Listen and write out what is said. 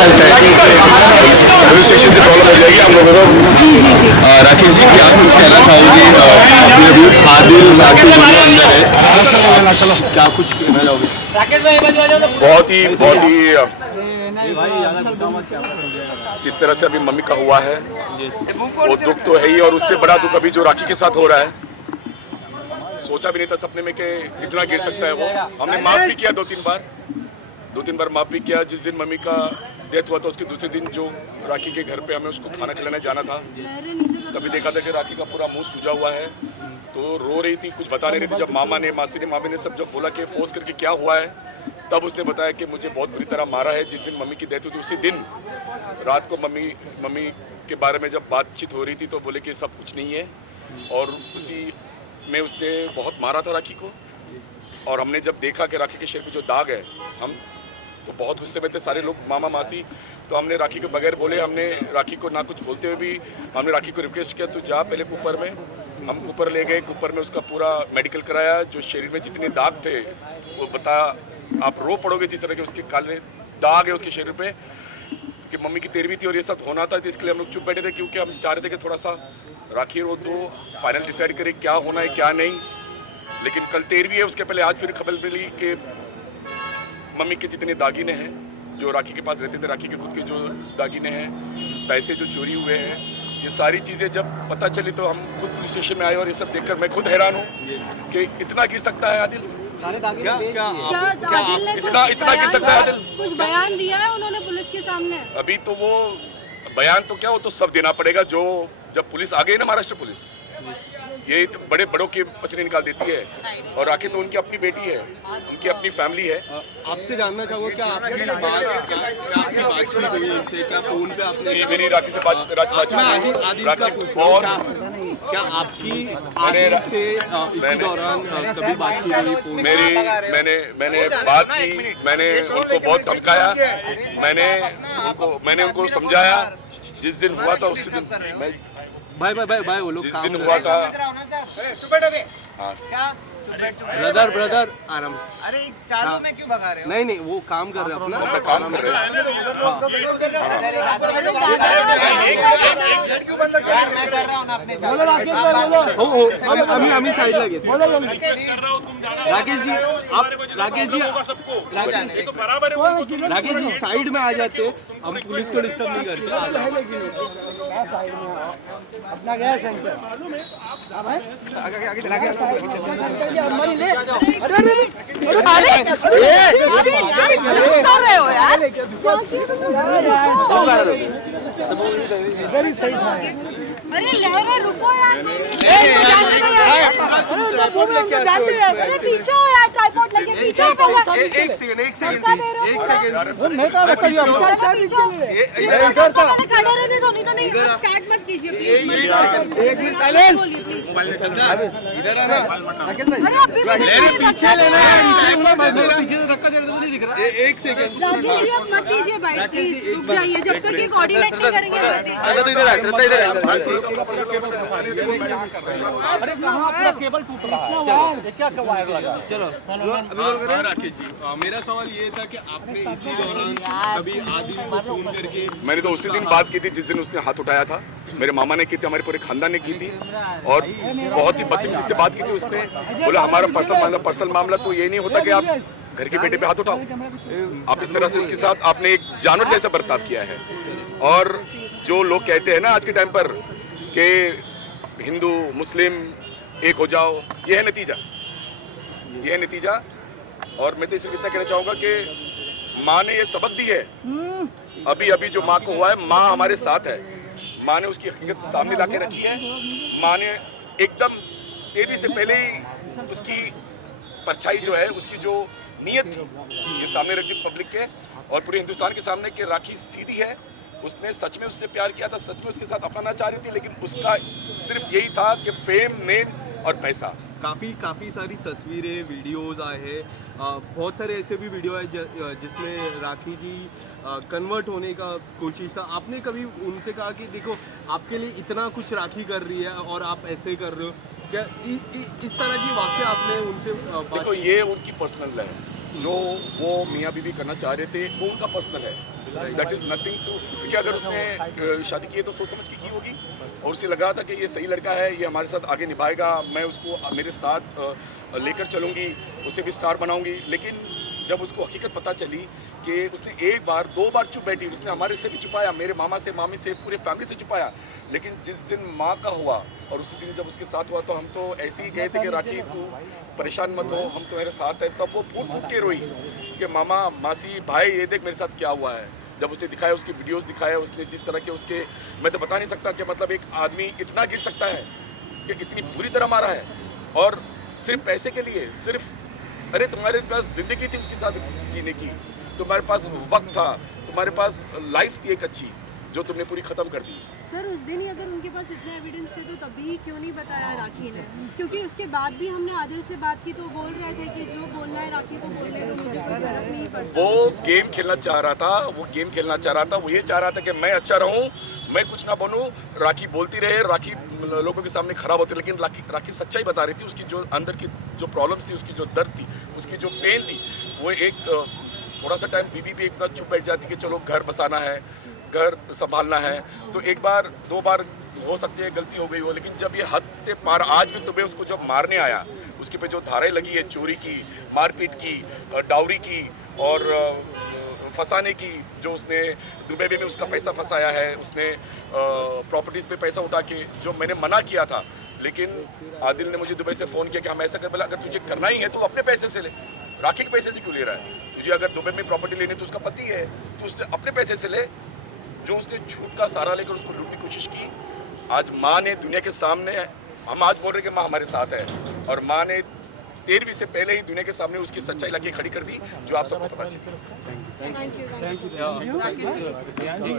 Police station से problem हो जाएगी हम लोगों को। राकेश जी क्या कुछ कहना चाहोगे? अभी आदिल राकेश अंदर है, क्या कुछ कहना चाहोगे? बहुत ही जिस तरह से अभी मम्मी का हुआ है वो दुख तो है ही, और उससे बड़ा दुख अभी जो राखी के साथ हो रहा है, सोचा भी नहीं था सपने में कि इतना गिर सकता है वो। हमने माफ भी किया दो तीन बार माफ भी किया। जिस दिन मम्मी का डेथ हुआ था उसके दूसरे दिन जो राखी के घर पे हमें उसको खाना खिलाने जाना था, तभी देखा था कि राखी का पूरा मुंह सूजा हुआ है, तो रो रही थी, कुछ बता नहीं रही थी। जब मामा ने, मासी ने, मामी ने सब जब बोला कि फोर्स करके क्या हुआ है, तब उसने बताया कि मुझे बहुत बुरी तरह मारा है। जिस दिन मम्मी की डेथ हुई थी उसी दिन रात को मम्मी के बारे में जब बातचीत हो रही थी तो बोले कि सब कुछ नहीं है, और उसी में उसने बहुत मारा था राखी को। और हमने जब देखा कि राखी के सिर पे जो दाग है, हम तो बहुत गुस्से में थे सारे लोग, मामा मासी। तो हमने राखी के बगैर बोले, हमने राखी को ना कुछ बोलते हुए भी हमने राखी को रिक्वेस्ट किया तो जा पहले कुपर में। हम कुपर ले गए, कुपर में उसका पूरा मेडिकल कराया। जो शरीर में जितने दाग थे वो बता, आप रो पड़ोगे जिस तरह के उसके काले दाग है उसके शरीर पे, कि मम्मी की 13वीं थी और ये सब होना था। तो इसके लिए हम लोग चुप बैठे थे, क्योंकि हम चाह रहे थे कि थोड़ा सा राखी रो तो फाइनल डिसाइड करे क्या होना है क्या नहीं। लेकिन कल 13वीं है, उसके पहले आज फिर खबर मिली कि मम्मी के जितने दागीने हैं जो राखी के पास रहते थे, राखी के खुद के जो दागीने हैं, पैसे जो चोरी हुए हैं, ये सारी चीज़ें जब पता चली तो हम खुद पुलिस स्टेशन में आए। और ये सब देखकर मैं खुद हैरान हूँ कि इतना गिर सकता है आदिल, इतना गिर सकता है आदिल। कुछ बयान दिया है उन्होंने पुलिस के सामने? अभी तो वो बयान तो क्या, वो तो सब देना पड़ेगा। जो जब पुलिस आ गई ना, महाराष्ट्र पुलिस, ये बड़े बड़ों की पचड़ी निकाल देती है। और राखी तो उनकी अपनी बेटी है, उनकी अपनी फैमिली है। आपसे जानना चाहूँगा क्या आपकी बातचीत हुई उनसे, क्या फोन पे आपने? मेरी राखी से बातचीत और क्या आपकी आदिल से इसी दौरान कभी बातचीत हुई फोन? मैंने बात की, मैंने उनको बहुत धमकाया, मैंने उनको समझाया। जिस दिन हुआ था उसी दिन मैं भाई वो लोग जिस दिन हुआ था, ब्रदर आराम। अरे चारों में क्यों भगा रहे हो? नहीं वो काम कर रहे हैं अपना, काम कर रहे हैं। मैं कर रहा हूँ ना अपने साथ। आम्ही साइडला घेतो। राकेश जी साइड में आ जाते, हम पुलिस को डिस्टर्ब नहीं करते। अपना गया सेंटर आगे चला गया हमारी ले। अरे कर रहे हो यार? इधर ही सही था। अरे लहरा रुको यार, अरे पीछे हो यार, ट्राइपॉड लेके पीछे हो। एक सेकंड धक्का दे रहे हो पूरा। नहीं कहा धक्का दिया। पीछे हो। पहले खड़े रहने दो, नहीं तो नहीं स्टार्ट मत कीजिए प्लीज। एक मिनट साइलेंस। इधर आना। पीछे लेना है, पीछे से धक्का देने तो नहीं दिख रहा। एक सेकंड राकेश जी आप मत दीजिए बाइट प्लीज, रुक जाइए जब तक ये कोऑर्डिनेट नहीं करेंगे मत दीजिए। अरे कहाँ अपना केबल टूट रहा है? क्या वायर लगा? चलो राकेश जी, मेरा सवाल ये था कि आपने इसी दौरान कभी आदिल को फोन करके? मैंने तो उसी दिन बात की थी जिस दिन उसने हाथ उठाया था। मेरे मामा ने की थी, हमारे पूरे खानदान ने की थी, और बहुत ही बदतमीजी से बात की थी उसने। बोला हमारा पर्सनल मामला तो ये नहीं होता कि आप घर के बेटे पे हाथ उठाओ। आप इस तरह से उसके साथ आपने एक जानवर जैसा बर्ताव किया है। और जो लोग कहते हैं ना आज के टाइम पर कि हिंदू मुस्लिम एक हो जाओ, ये है नतीजा। और मैं तो सिर्फ इतना कहना चाहूँगा कि माँ ने ये सबक दी है। अभी जो माँ को हुआ है, माँ हमारे साथ है। माँ ने उसकी हकीकत सामने ला के रखी है। माँ ने एकदम 13वीं से पहले ही उसकी परछाई जो है, उसकी जो नीयत थी, ये सामने रख दी पब्लिक के और पूरे हिंदुस्तान के सामने कि राखी सीधी है। उसने सच में उससे प्यार किया था, सच में उसके साथ अपनाना चाह रही थी, लेकिन उसका सिर्फ यही था कि फेम, नेम और पैसा। काफ़ी सारी तस्वीरें, वीडियोस आए हैं, बहुत सारे ऐसे भी वीडियो है जिसमें राखी जी कन्वर्ट होने का कोशिश था। आपने कभी उनसे कहा कि देखो आपके लिए इतना कुछ राखी कर रही है और आप ऐसे कर रहे हो, क्या इस तरह की वाक्य आपने उनसे? देखो ये उनकी पर्सनल है, जो वो मियाँ बीवी करना चाह रहे थे वो उनका पर्सनल है। दैट इज़ नथिंग टू, क्योंकि अगर उसने शादी की है तो सोच समझ के की होगी और उसे लगा था कि ये सही लड़का है, ये हमारे साथ आगे निभाएगा, मैं उसको मेरे साथ लेकर चलूँगी, उसे भी स्टार बनाऊँगी। लेकिन जब उसको हकीकत पता चली कि उसने एक बार दो बार चुप बैठी, उसने हमारे से भी छुपाया, मेरे मामा से, मामी से, पूरे फैमिली से छुपाया, लेकिन जिस दिन माँ का हुआ और उसी दिन जब उसके साथ हुआ तो हम तो ऐसे ही गए थे कि राखी तू परेशान मत हो, हम तुम्हारे साथ हैं। तब वो फूट फूट के रोई कि मामा, मासी, भाई ये देख मेरे साथ क्या हुआ है। जब उसे दिखाया, उसकी वीडियोस दिखाया, उसने जिस तरह के उसके, मैं तो बता नहीं सकता कि मतलब एक आदमी इतना गिर सकता है कि इतनी बुरी तरह मारा है, और सिर्फ पैसे के लिए, सिर्फ अरे तुम्हारे पास ज़िंदगी थी उसके साथ जीने की, तुम्हारे पास वक्त था, तुम्हारे पास लाइफ थी एक अच्छी, जो तुमने पूरी ख़त्म कर दी। सर उस दिन ही अगर उनके पास इतने एविडेंस थे तो तभी क्यों नहीं बताया राखी ने? क्योंकि उसके बाद भी हमने आदिल से बात की तो बोल रहे थे कि जो बोलना है राखी को बोलने दो, मुझे कोई फर्क नहीं पड़ता। वो गेम खेलना चाह रहा था, वो गेम खेलना चाह रहा था, वो ये चाह रहा था कि मैं अच्छा रहूं, मैं कुछ ना बनूं, राखी बोलती रहे, राखी लोगों के सामने खराब होती, लेकिन राखी सच्चाई बता रही थी। उसकी जो अंदर की जो प्रॉब्लम्स थी, उसकी जो दर्द थी, उसकी जो पेन थी, वो एक थोड़ा सा टाइम बीबी भी एक बार चुप बैठ जाती कि चलो घर बसाना है, घर संभालना है, तो एक बार दो बार हो सकती है गलती हो गई हो, लेकिन जब ये हद से पार, आज भी सुबह उसको जब मारने आया, उसके पे जो धाराएं लगी है चोरी की, मारपीट की, डाउरी की और फंसाने की, जो उसने दुबई में उसका पैसा फंसाया है, उसने प्रॉपर्टीज़ पे पैसा उठा के, जो मैंने मना किया था, लेकिन आदिल ने मुझे दुबई से फ़ोन किया कि हम ऐसा कर, बोला अगर तुझे करना ही है तो अपने पैसे से ले, राखी के पैसे से क्यों ले रहा है? तुझे अगर दुबई में प्रॉपर्टी लेनी तो उसका पति है, तो उससे अपने पैसे से ले। जो उसने झूठ का सहारा लेकर उसको लूटने की कोशिश की, आज माँ ने दुनिया के सामने, हम आज बोल रहे कि माँ हमारे साथ है, और माँ ने 13वीं से पहले ही दुनिया के सामने उसकी सच्चाई लाके खड़ी कर दी, जो आप सबको पता चली। Thank you.